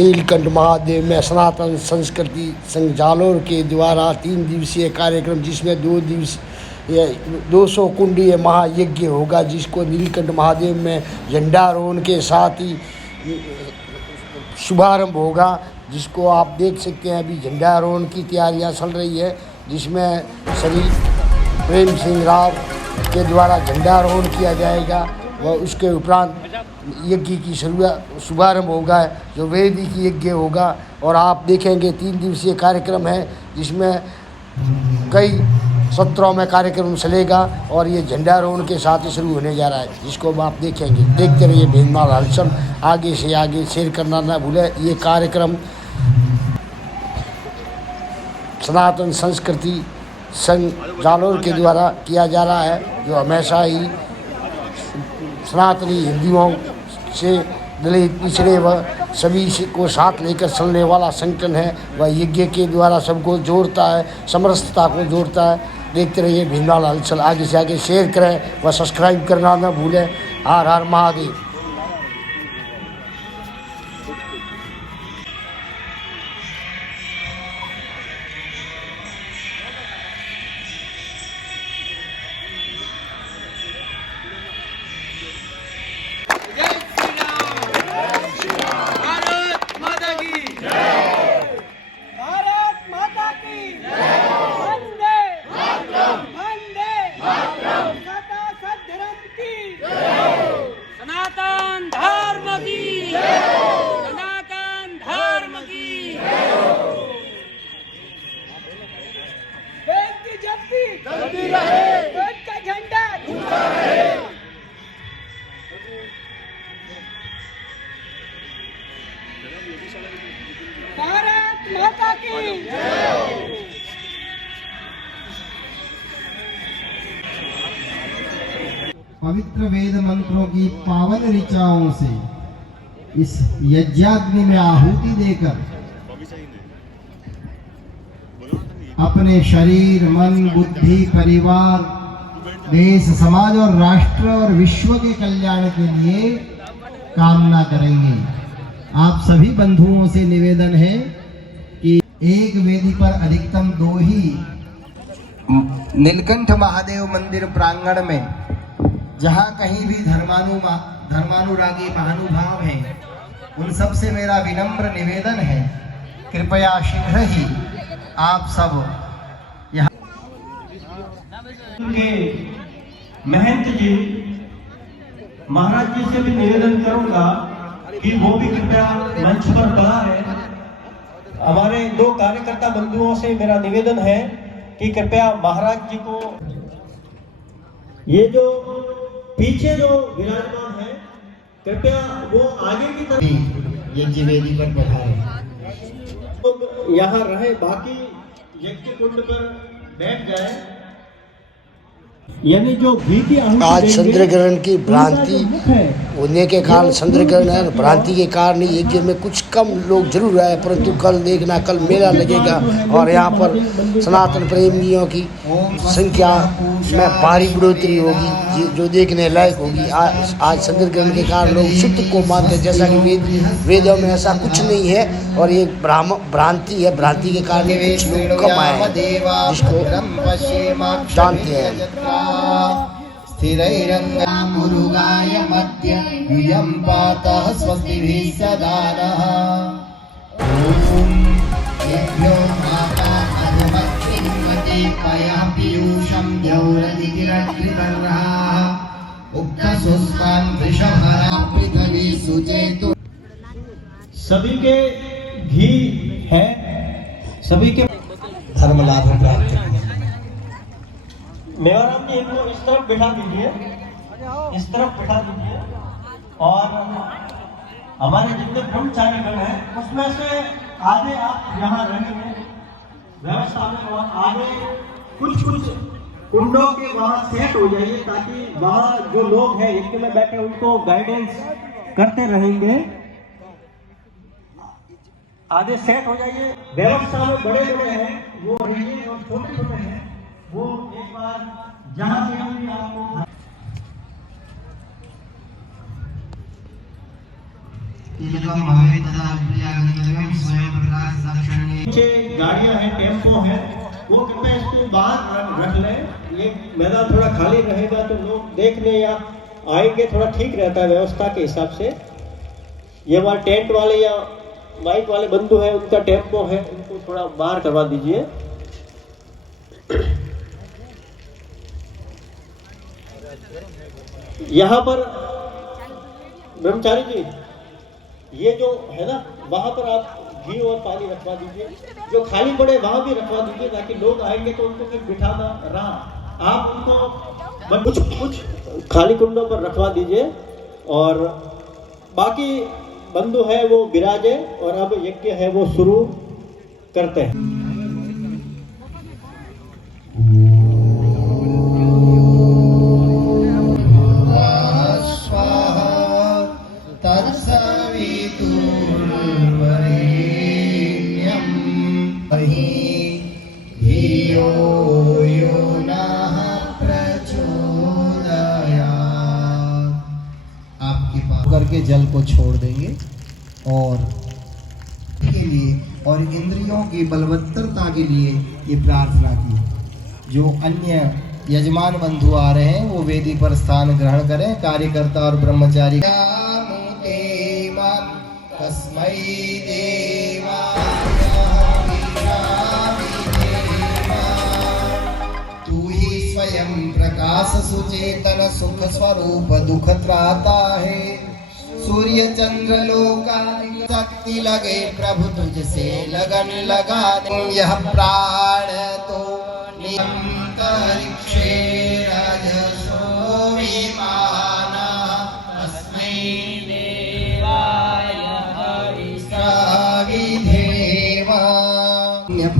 नीलकंठ महादेव में सनातन संस्कृति संघ जालोर के द्वारा 3 दिवसीय कार्यक्रम, जिसमें 200 कुंडीय महायज्ञ होगा, जिसको नीलकंठ महादेव में झंडारोहण के साथ ही शुभारंभ होगा, जिसको आप देख सकते हैं। अभी झंडारोहण की तैयारियां चल रही है, जिसमें श्री प्रेम सिंह राव के द्वारा झंडारोहण किया जाएगा व उसके उपरांत यज्ञ की शुभारंभ होगा, जो वैदिक यज्ञ होगा। और आप देखेंगे 3 दिवसीय कार्यक्रम है, जिसमें कई सत्रों में कार्यक्रम चलेगा और ये झंडारोहण के साथ ही शुरू होने जा रहा है, जिसको आप देखेंगे। देखते रहिए भेदमाल हलचल, आगे से आगे शेयर करना ना भूलें। ये कार्यक्रम सनातन संस्कृति संघ जालोर के द्वारा किया जा रहा है, जो हमेशा ही सनातनी हिंदुओं से दलित पिछड़े व सभी को साथ लेकर चलने वाला संगठन है। वह यज्ञ के द्वारा सबको जोड़ता है, समरसता को जोड़ता है। देखते रहिए भेदमाल हलचल, आगे से आगे शेयर करें व सब्सक्राइब करना न भूलें। हर हर महादेव। चलती रहे, देश का झंडा ऊंचा रहे। भारत माता की जय। पवित्र वेद मंत्रों की पावन ऋचाओं से इस यज्ञाग्नि में आहुति देकर अपने शरीर, मन, बुद्धि, परिवार, देश, समाज और राष्ट्र और विश्व के कल्याण के लिए कामना करेंगे। आप सभी बंधुओं से निवेदन है कि एक वेदी पर अधिकतम 2 ही नीलकंठ महादेव मंदिर प्रांगण में जहाँ कहीं भी धर्मानुरागी महानुभाव हैं, उन सब से मेरा विनम्र निवेदन है, कृपया शीघ्र ही आप सब यहाँ के महंत जी महाराज जी से भी निवेदन करूंगा कि वो भी कृपया मंच पर पधारें। हमारे 2 कार्यकर्ता बंधुओं से मेरा निवेदन है कि कृपया महाराज जी को, ये जो पीछे जो विराजमान है, कृपया वो आगे की तरफ यज्ञ वेदी पर पधारें। यहाँ रहे, बाकी यज्ञ कुंड पर बैठ जाए। यानी जो घी की आज चंद्र ग्रहण की भ्रांति होने के कारण, चंद्र ग्रहण है, भ्रांति के कारण यज्ञ में कुछ कम लोग जरूर आए, परंतु कल देखना, कल मेला लगेगा और यहाँ पर सनातन प्रेमियों की संख्या में भारी बढ़ोतरी होगी, जो देखने लायक होगी। आज चंद्र ग्रहण के कारण लोग शुद्ध को मानते हैं, जैसा कि वेदों में ऐसा कुछ नहीं है और ये भ्रांति है। भ्रांति के कारण कुछ लोग कम आए हैं, जिसको जानते हैं। स्थिरैरङ्गमुरुगाय मध्य यूयं पातः स्वस्तिभिः सदा नः। ॐ येभ्यो माता अनुमतिर्मते पया पीयूषं द्यौरधिकिरग्निवर्णाः उक्तशुष्कान् वृषभरा पृथ्वी सुचेतु। सभी के घी है, सभी के धर्म लाभ प्राप्त। मेवाराम जी इनको इस तरफ बिठा दीजिए, इस तरफ बिठा दीजिए। और हमारे जितने ब्रह्मचारीगण हैं, उसमें से आधे आप यहाँ रहेंगे व्यवस्था में, और आगे कुछ कुंडों के वहाँ सेट हो जाइए, ताकि वहाँ जो लोग हैं यज्ञ में बैठे उनको गाइडेंस करते रहेंगे। आधे सेट हो जाइए। व्यवस्था में बड़े हैं वो रहिए, और छोटे हैं वो एक बार जहां भी आपको तिलकम भवेत् तदा प्रियागन्तव्यं स्वयं प्रकाश दक्षिणे। पीछे गाड़ियां हैं, टेम्पो है, वो कृपया इसको बाहर रख लें। ये मैदान थोड़ा खाली रहेगा तो लोग देखने या आएंगे, थोड़ा ठीक रहता है व्यवस्था के हिसाब से। ये हमारे टेंट वाले या माइक वाले बंधु हैं, उनका टेम्पो है, उनको थोड़ा बाहर करवा दीजिए। यहाँ पर ब्रह्मचारी जी, ये जो है ना, वहां पर आप घी और पानी रखवा दीजिए। जो खाली पड़े वहां भी रखवा दीजिए, ताकि लोग आएंगे तो उनको फिर बिठाना रहा। आप उनको कुछ खाली कुंडों पर रखवा दीजिए और बाकी बंधु है वो विराजे। और अब यज्ञ है वो शुरू करते हैं। करके जल को छोड़ देंगे और के लिए और इंद्रियों की बलवत्तरता के लिए ये प्रार्थना की। जो अन्य यजमान बंधु आ रहे हैं वो वेदी पर स्थान ग्रहण करें। कार्यकर्ता और ब्रह्मचारी तू ही स्वयं प्रकाश सुचेतन सुख स्वरूप दुख त्राता है। सूर्य चंद्र लोका शक्ति लगे प्रभु तुझसे लगन लगा दे। यह प्राण तो अंतरिक्षे रजसो विमाना अस्मै देवाय हरिसाविधेवा।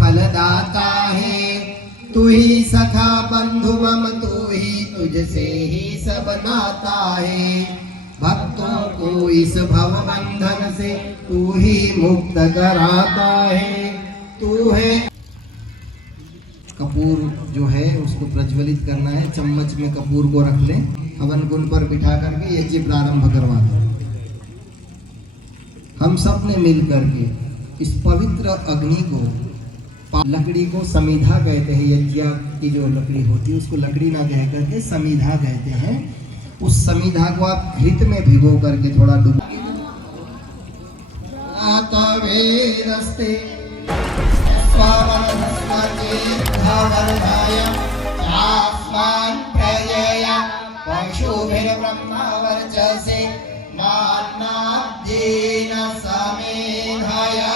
फलदाता है तू ही सखा बंधु मम, तू ही तुझसे ही सब नाता है। भक्तों को इस भव बंधन से तू ही मुक्त कराता है। तू है कपूर जो है उसको प्रज्वलित करना है। चम्मच में कपूर को रख लें, हवन कुंड पर बिठा करके यज्ञ प्रारंभ करवा दें। हम सब ने मिल करके इस पवित्र अग्नि को, लकड़ी को समीधा कहते हैं। यज्ञ की जो लकड़ी होती है उसको लकड़ी ना कह करके समीधा कहते हैं। उस समीधा को आप घृत में भिगो करके थोड़ा डुबो। वेदस्ते पशुभिर्ब्रह्मवर्चसे मान्नाब्देन समेधाया।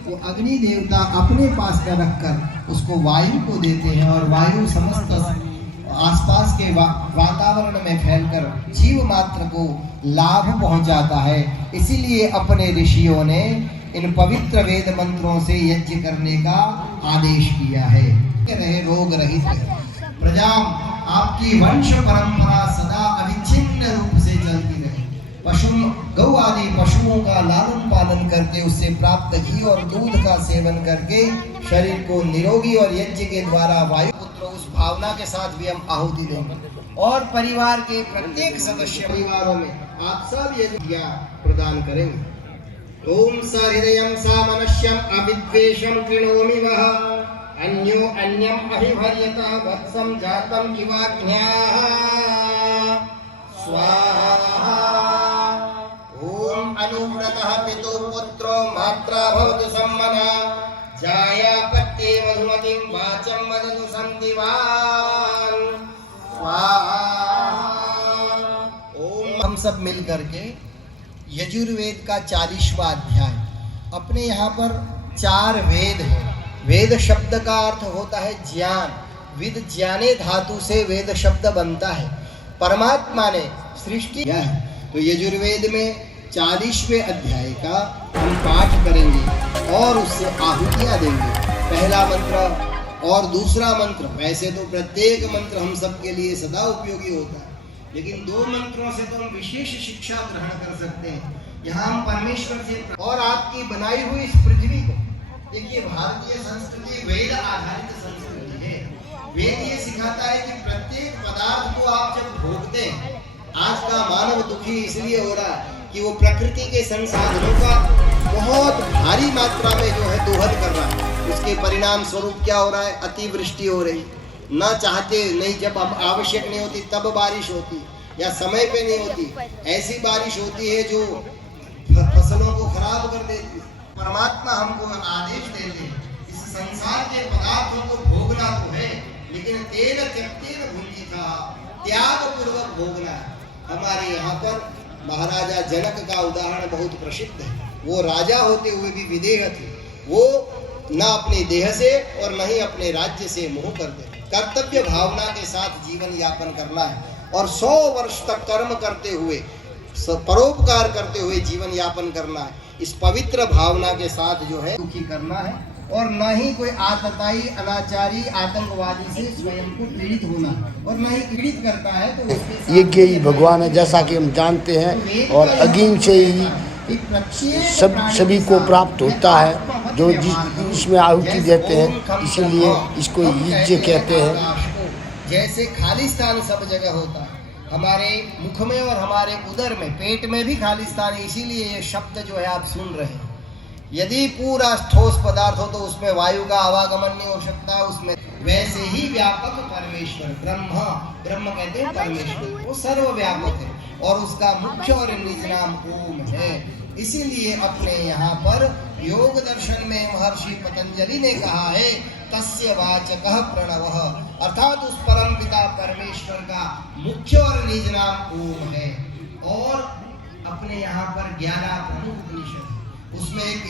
वो अग्नि देवता अपने पास में रखकर उसको वायु को देते हैं और वायु समस्त आसपास के वातावरण में फैलकर जीव मात्र को लाभ पहुंचाता है। इसीलिए अपने ऋषियों ने इन पवित्र वेद मंत्रों से यज्ञ करने का आदेश किया है। रहे रोग रहित प्रजा, आपकी वंश परंपरा सदा अविच्छिन्न रूप से चलती रहे। पशु गौ आदि पशुओं का लालन पालन करके उससे प्राप्त घी और दूध का सेवन करके शरीर को निरोगी और यज्ञ के द्वारा वायु पुत्र उस भावना के साथ भी हम आहुति देंगे। और परिवार के प्रत्येक सदस्य परिवारों में आप सब यज्ञ प्रदान करेंगे। ओम सहृदयं सामनस्यं अविद्वेषं कृणोमि वः अन्यो अन्यम अभिभर्यता वत्सं जातं किवाज्ञाः स्वाहा। ओम अनुव्रतः पितु पुत्रो मात्रा भवतु सम्मना जायापत्ये मधुमतिं वाचं वदतु सन्दिवान् स्वाहा। ओम हम सब मिल करके यजुर्वेद का 40वां अध्याय, अपने यहाँ पर 4 वेद है। वेद शब्द का अर्थ होता है ज्ञान। विद ज्ञाने धातु से वेद शब्द बनता है। परमात्मा ने सृष्टि किया है। तो यजुर्वेद में 40वें अध्याय का हम पाठ करेंगे और उससे आहुतियाँ देंगे। पहला मंत्र और दूसरा मंत्र, वैसे तो प्रत्येक मंत्र हम सब के लिए सदा उपयोगी होता है, लेकिन 2 मंत्रों से तो हम विशेष शिक्षा ग्रहण कर सकते हैं। यहाँ हम परमेश्वर से और आपकी बनाई हुई इस पृथ्वी को देखिए। भारतीय संस्कृति वेद आधारित संस्कृति है। वेद ये सिखाता है कि प्रत्येक पदार्थ को आप जब भोगते समझते हैं। आज का मानव दुखी इसलिए हो रहा है कि वो प्रकृति के संसाधनों का बहुत भारी मात्रा में जो है दोहन कर रहा है। उसके परिणाम स्वरूप क्या हो रहा है? अतिवृष्टि हो रही, ना चाहते नहीं, जब आवश्यक नहीं होती तब बारिश होती, या समय पे नहीं होती। ऐसी बारिश होती है जो फसलों को खराब कर देती है। परमात्मा हमको आदेश देते हैं, इस संसार के पदार्थों को भोगना तो है, लेकिन तेल त्यक्तेन भुंजीथा, त्याग पूर्वक भोगना है। हमारे यहाँ पर महाराजा जनक का उदाहरण बहुत प्रसिद्ध है। वो राजा होते हुए भी विदेह थे। वो न अपने देह से और न ही अपने राज्य से मोह करते। कर्तव्य भावना के साथ जीवन यापन करना है और 100 वर्ष तक कर्म करते हुए, परोपकार करते हुए जीवन यापन करना है। इस पवित्र भावना के साथ जो है दुखी करना है, और न ही कोई आतताई, अनाचारी, आतंकवादी से स्वयं को पीड़ित होना, और न ही पीड़ित करता है तो उसके यज्ञ ही भगवान है, जैसा कि हम जानते हैं, और अग्नि से ही सभी को प्राप्त होता है जो इसमें आहुति देते हैं, इसीलिए इसको यज्ञ कहते हैं। जैसे खालिस्तान सब जगह होता है, हमारे मुख में और हमारे उदर में, पेट में भी खालिस्तान है। इसीलिए ये शब्द जो है आप सुन रहे हैं। यदि पूरा ठोस पदार्थ हो तो उसमें वायु का आवागमन नहीं हो सकता। उसमें वैसे ही व्यापक परमेश्वर ब्रह्म कहते हैं परमेश्वर, वो सर्वव्यापक है और उसका मुख्य और निज नाम ओम है। इसीलिए अपने यहाँ पर योग दर्शन में महर्षि पतंजलि ने कहा है, तस्य वाचकः प्रणवः, अर्थात उस परम पिता परमेश्वर का मुख्य और निज नाम ओम है। और अपने यहाँ पर 11 प्रमुख उपनिषद, उसमें एक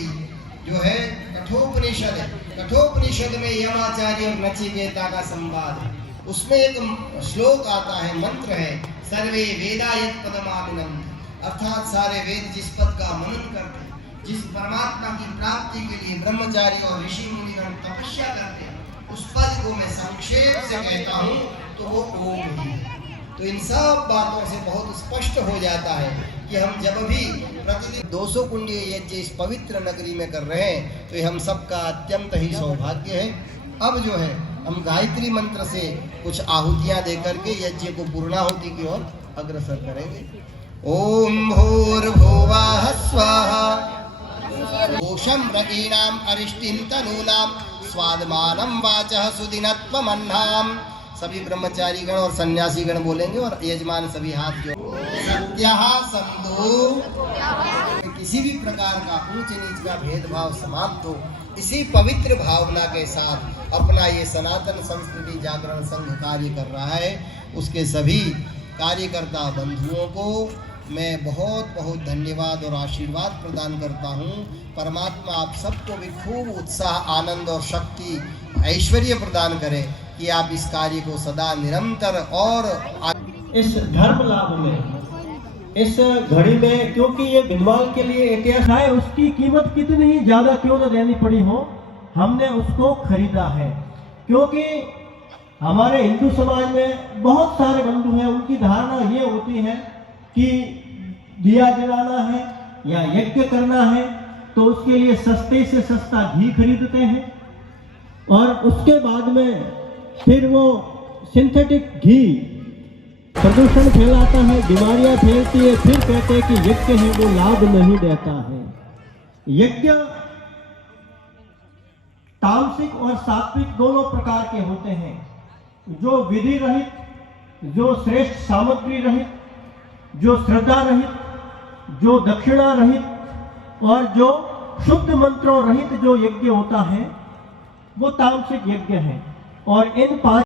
जो है कठोपनिषद है। कठोपनिषद में यमाचार्य और नचिकेता का संवाद है। उसमें एक श्लोक आता है, मंत्र है, सर्वे वेदा यत् पदमामिनन्ति, अर्थात सारे वेद जिस पद का मनन करते हैं, जिस परमात्मा की प्राप्ति के लिए ब्रह्मचारी और ऋषि मुनिगण तपस्या करते हैं, उस पद को मैं संक्षेप से कहता हूँ तो वो ओम ही है। तो इन सब बातों से बहुत स्पष्ट हो जाता है कि हम जब भी प्रतिदिन 200 कुंडीय यज्ञ इस पवित्र नगरी में कर रहे हैं तो ये हम सबका अत्यंत ही सौभाग्य है। अब जो है हम गायत्री मंत्र से कुछ आहुतियाँ दे करके यज्ञ को पूर्णाहुति की ओर अग्रसर करेंगे। ओम भूर्भुवः स्वाहा, कोशं रगीणाम अरिष्टिं तनूनाम, स्वादमानं वाचः सुदिनत्वमन्नाम। सभी ब्रह्मचारी गण और सन्यासी गण बोलेंगे और यजमान सभी हाथ जो सत्यः संदो, किसी भी प्रकार का ऊंच नीच का भेदभाव समाप्त हो। इसी पवित्र भावना के साथ अपना ये सनातन संस्कृति जागरण संघ कार्य कर रहा है। उसके सभी कार्यकर्ता बंधुओं को मैं बहुत बहुत धन्यवाद और आशीर्वाद प्रदान करता हूँ। परमात्मा आप सबको भी खूब उत्साह, आनंद और शक्ति, ऐश्वर्य प्रदान करे कि आप इस कार्य को सदा निरंतर और इस धर्म लाभ में, इस घड़ी में, क्योंकि ये भिनवाल के लिए इतिहास है, उसकी कीमत कितनी ही ज्यादा क्यों न देनी पड़ी हो, हमने उसको खरीदा है। क्योंकि हमारे हिंदू समाज में बहुत सारे बंधु हैं, उनकी धारणा ये होती है कि दिया जलाना है या यज्ञ करना है तो उसके लिए सस्ते से सस्ता घी खरीदते हैं, और उसके बाद में फिर वो सिंथेटिक घी प्रदूषण फैलाता है, बीमारियां फैलती है, फिर कहते हैं कि यज्ञ है वो लाभ नहीं देता है। यज्ञ तामसिक और सात्विक दोनों प्रकार के होते हैं, जो विधि रहित, जो श्रेष्ठ सामग्री रहित, जो श्रद्धा रहित, जो दक्षिणा रहित और जो शुद्ध मंत्रों रहित जो यज्ञ होता है वो तामसिक यज्ञ है। और इन 5